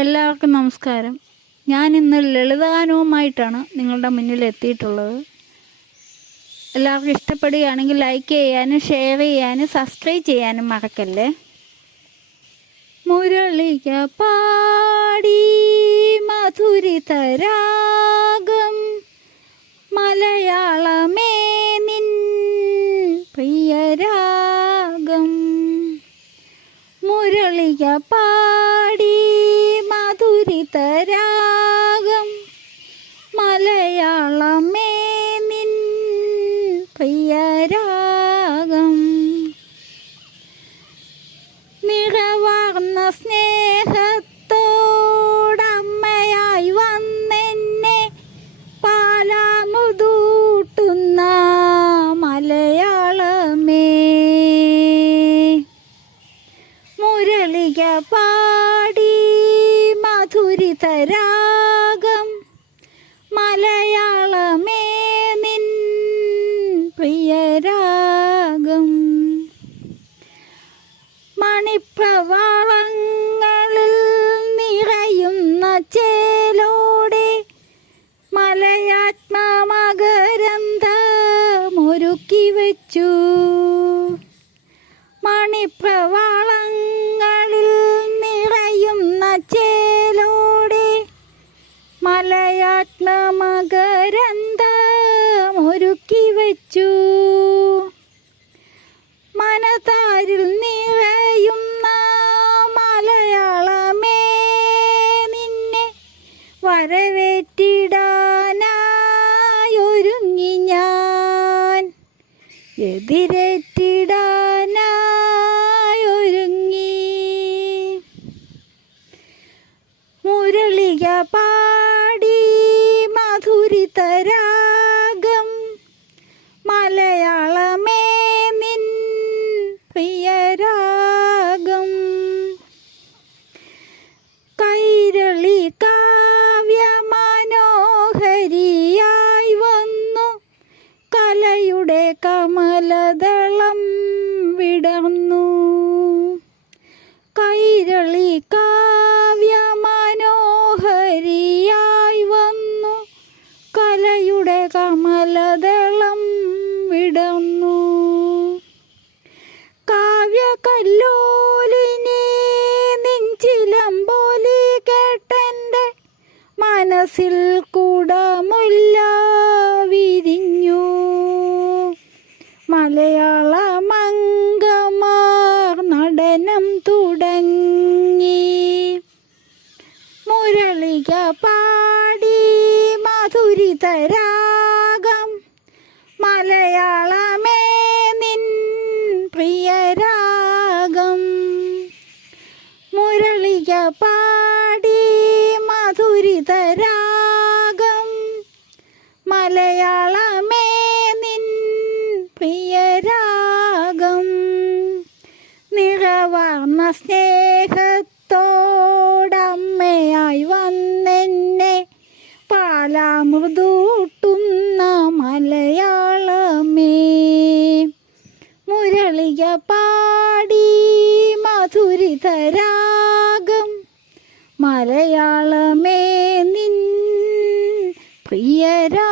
എല്ലാവർക്കും നമസ്കാരം. ഞാൻ ഇന്ന് ലളിതഗാനവുമായിട്ടാണ് നിങ്ങളുടെ മുന്നിൽ എത്തിയിട്ടുള്ളത്. എല്ലാവർക്കും ഇഷ്ടപ്പെടുകയാണെങ്കിൽ ലൈക്ക് ചെയ്യാനും ഷെയർ ചെയ്യാനും സബ്സ്ക്രൈബ് ചെയ്യാനും മറക്കല്ലേ? മുരളിക പാടി മധുരിതരാഗം മധുരിതരാഗം മലയാളമേ നിൻ പ്രിയരാഗം. നിറവാർന്ന സ്നേഹത്തോടമ്മയായി വന്നെന്നെ പാലാമുതൂട്ടുന്ന മലയാളമേ. മുരളിക പാടി മധുരിതരാഗം എതിരേറ്റിടാനായൊരുങ്ങി മുരളിക പാടി കൈരളി കാവ്യമനോഹരിയായി വന്നു. കലയുടെ കമലദളം വിടർന്നു. കാവ്യകല്ലോലിനി പോലെ കേട്ടെന്റെ മനസ്സിൽ കൂടമുല്ല മധുരിതരാഗം മലയാളമേ നിൻ പ്രിയരാഗം. മുരളിക പാടി മധുരിതരാഗം. മലയാളമേ നിൻ പ്രിയരാഗം. നിറവാർന്ന സ്നേഹത്തോടമ്മയായി വന്നെന്നെ. പാലാമൃതൂട്ടുന്ന മുരളിക പാടി മധുരിതരാഗം മലയാളമേ നിൻ പ്രിയരാ